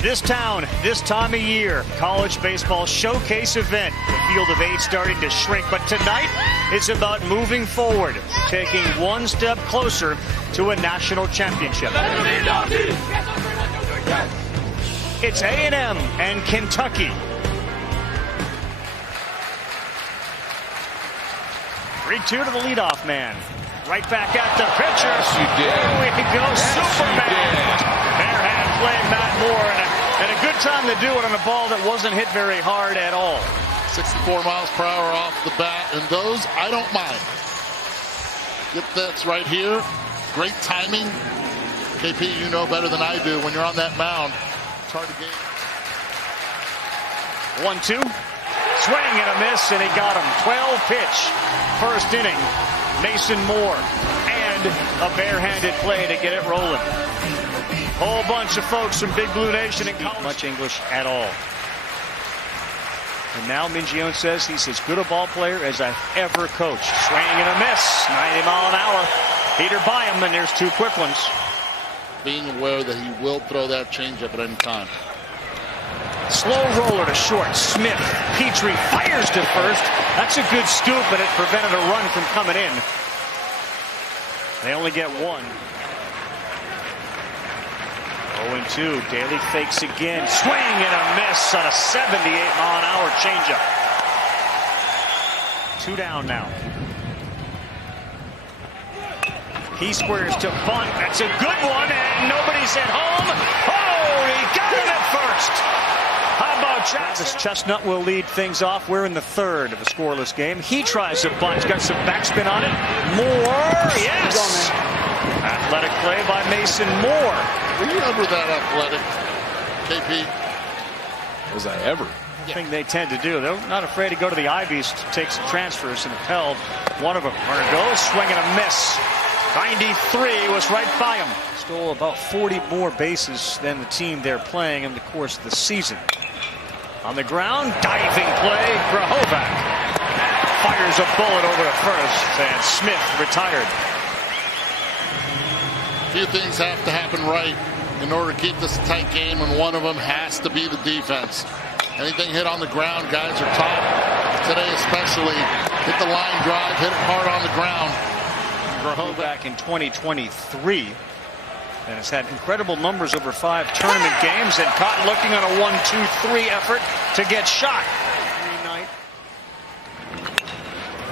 This town, this time of year, college baseball showcase event. The field of 8 starting to shrink, but tonight it's about moving forward, taking one step closer to a national championship. It's A&M and Kentucky. 3-2 to the leadoff man. Right back at the pitcher. Yes, you did. There we go, Yes, Superman. Barehand play, Matt Moore, and a good time to do it on a ball that wasn't hit very hard at all. 64 miles per hour off the bat, and those I don't mind. Get this right here. Great timing. KP, you know better than I do when you're on that mound. It's hard to gauge. 1-2. Swing and a miss, and he got him. 12 pitch. First inning. Mason Moore. And a barehanded play to get it rolling. Whole bunch of folks from Big Blue Nation in college. Much English at all. And now Mingione says he's as good a ball player as I've ever coached. Swing and a miss. 90 mile an hour. Peter by him, and there's 2 quick ones. Being aware that he will throw that changeup at any time. Slow roller to short. Smith. Petrie fires to first. That's a good scoop, but it prevented a run from coming in. They only get 1. 0-2. Daly fakes again. Swing and a miss on a 78-mile-an-hour changeup. 2 down now. He squares to bunt. That's a good one, and nobody's at home. Oh, he got him at first. How about Travis Chestnut will lead things off. We're in the 3rd of a scoreless game. He tries a bunt. He's got some backspin on it. Moore, yes. Athletic play by Mason Moore. Were you ever that athletic, KP? Was I ever? Thing they tend to do. They're not afraid to go to the Ivies to take some transfers, and Appel, one of them. Runner goes, swing and a miss. 93 was right by him. Stole about 40 more bases than the team they're playing in the course of the season. On the ground, diving play, Grahovac fires a bullet over to first, and Smith retired. A few things have to happen right in order to keep this a tight game, and one of them has to be the defense. Anything hit on the ground, guys are top. Today especially, hit the line drive, hit it hard on the ground. Back in 2023, and has had incredible numbers over 5 tournament games, and caught looking on a 1-2-3 effort to get shot.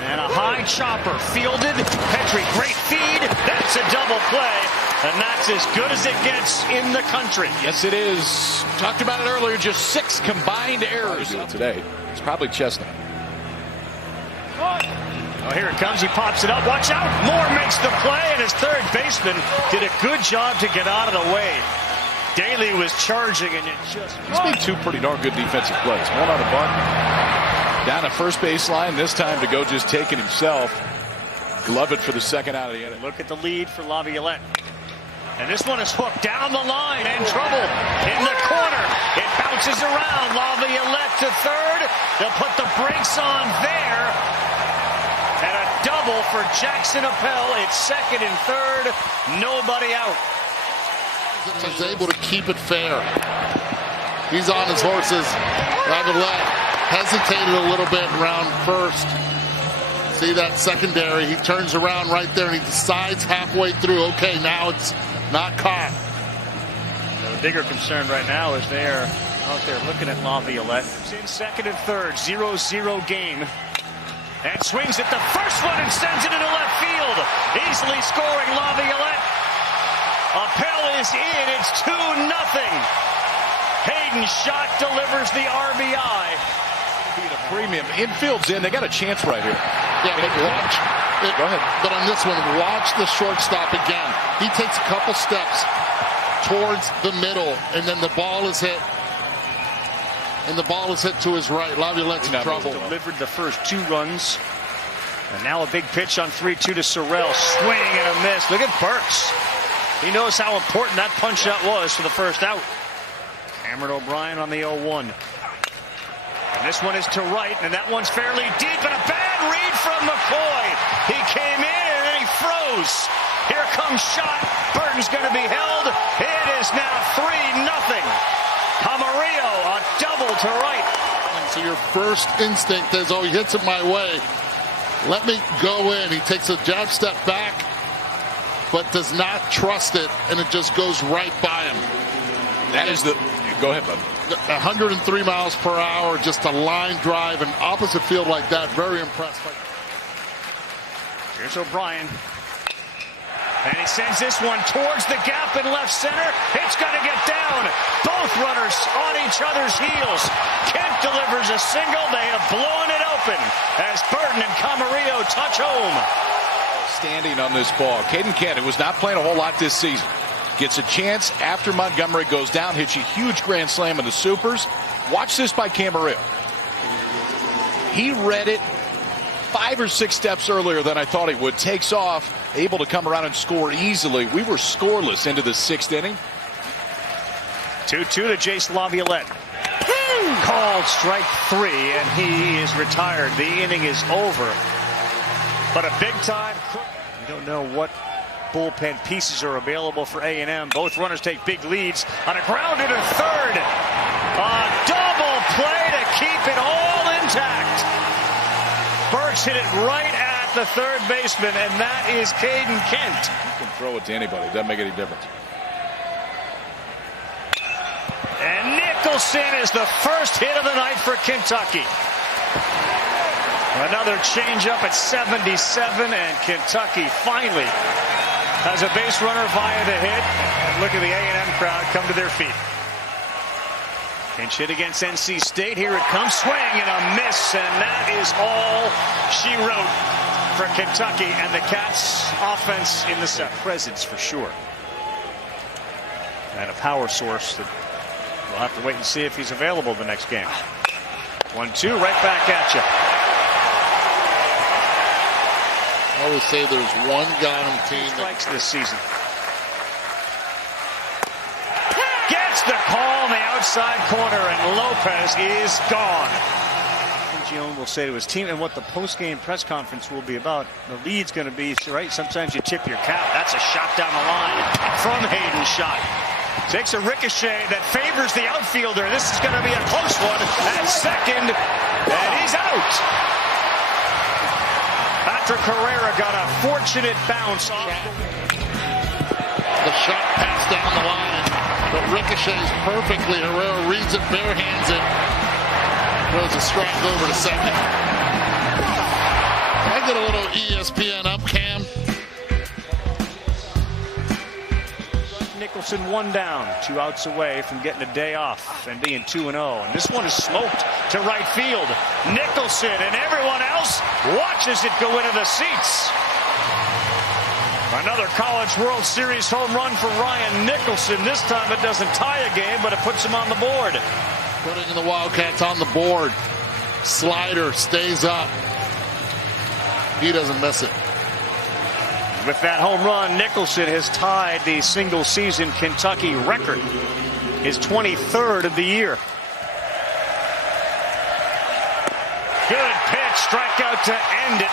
And a high chopper fielded. Petrie, great feed. That's a double play, and that's as good as it gets in the country. Yes, it is. Talked about it earlier. Just 6 combined errors today. It's probably Chestnut. Oh, here it comes. He pops it up. Watch out. Moore makes the play, and his third baseman did a good job to get out of the way. Daly was charging, and it just... He's made 2 pretty darn good defensive plays. One on a bunt, down the first baseline. This time to go just take it himself. Glove it for the second out of the inning. Look at the lead for Laviolette. And this one is hooked down the line, and trouble in the corner. It bounces around. Laviolette to third. They'll put the brakes on there. And a double for Jackson Appel. It's 2nd and 3rd. Nobody out. He's able to keep it fair. He's on his horses. Laviolette hesitated a little bit around first. See that secondary. He turns around right there, and he decides halfway through, okay, now it's not caught. The bigger concern right now is they're out there looking at Laviolette. It's in 2nd and 3rd. 0-0 game. And swings at the first one and sends it into left field. Easily scoring Laviolette. Appel is in. It's 2-0. Hayden's shot delivers the RBI. Being a premium. Infield's in. They got a chance right here. Yeah, but watch. Go ahead. But on this one, watch the shortstop again. He takes a couple steps towards the middle, and then the ball is hit. And the ball is hit to his right. Laviolette's in trouble. Delivered the first 2 runs. And now a big pitch on 3-2 to Sorrell. Swing and a miss. Look at Burks. He knows how important that punch out was for the first out. Cameron O'Brien on the 0-1. And this one is to right, and that one's fairly deep, and a bad read from McCoy. He came in, and then he froze. Here comes shot. Burton's going to be held. It is now 3-0. Camarillo, a double to right. And so your first instinct is, oh, he hits it my way. Let me go in. He takes a jab step back, but does not trust it, and it just goes right by him. That is the... Go ahead, bud. 103 miles per hour, just a line drive, an opposite field like that. Very impressed. Here's O'Brien. And he sends this one towards the gap in left center. It's going to get down. Both runners on each other's heels. Kent delivers a single. They have blown it open as Burton and Camarillo touch home. Standing on this ball. Caden Kent, who was not playing a whole lot this season, gets a chance after Montgomery goes down, hits a huge grand slam in the supers. Watch this by Camarillo. He read it 5 or 6 steps earlier than I thought he would. Takes off, able to come around and score easily. We were scoreless into the 6th inning. 2-2 to Jace Laviolette. Called strike 3, and he is retired. The inning is over. But a big time. We don't know what bullpen pieces are available for A&M. Both runners take big leads on a ground into third. A double play to keep it all intact. Burks hit it right at the third baseman, and that is Caden Kent. You can throw it to anybody. Doesn't make any difference. And Nicholson is the first hit of the night for Kentucky. Another changeup at 77, and Kentucky finally has a base runner via the hit. Look at the A&M crowd come to their feet. Pinch hit against NC State. Here it comes. Swing and a miss, and that is all she wrote for Kentucky and the Cats offense in the set. Presence for sure. And a power source that we'll have to wait and see if he's available the next game. 1-2, right back at you. I always say there's one guy on the team that Strikes this season. Gets the call in the outside corner, and Lopez is gone. Gion will say to his team, and what the post-game press conference will be about. The lead's going to be, right, sometimes you tip your cap. That's a shot down the line from Hayden's shot. Takes a ricochet that favors the outfielder. This is going to be a close one at second, and he's out. Patrick Herrera got a fortunate bounce off. the shot passed down the line, but ricochets perfectly. Herrera reads it, barehands it, throws a strike over to second. I get a little ESPN up, Cam. Nicholson one down, 2 outs away from getting a day off and being 2-0. And this one is smoked to right field. Nicholson and everyone else watches it go into the seats. Another College World Series home run for Ryan Nicholson. This time it doesn't tie a game, but it puts him on the board. Putting the Wildcats on the board. Slider stays up. He doesn't miss it. With that home run, Nicholson has tied the single-season Kentucky record, his 23rd of the year. Good pitch, strikeout to end it.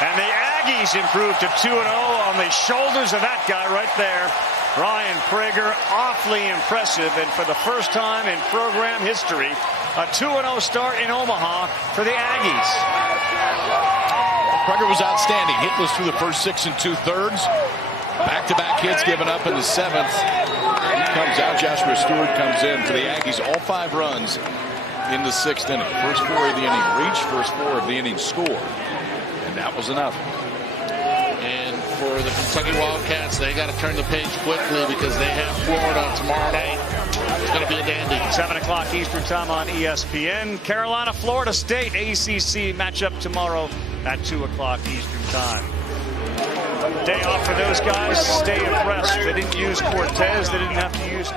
And the Aggies improve to 2-0 on the shoulders of that guy right there. Ryan Prager, awfully impressive, and for the first time in program history, a 2-0 start in Omaha for the Aggies. Prager was outstanding. Hitless through the first 6 2/3. Back-to-back hits given up in the 7th. He comes out. Joshua Stewart comes in for the Aggies. All 5 runs in the 6th inning. First 4 of the inning reach, first 4 of the inning score. And that was enough. And for the Kentucky Wildcats, they got to turn the page quickly because they have Florida tomorrow night. It's going to be a dandy. 7 o'clock Eastern time on ESPN. Carolina, Florida State, ACC matchup tomorrow at 2 o'clock Eastern time. Day off for those guys. Stay abreast. They didn't use Cortez. They didn't have to use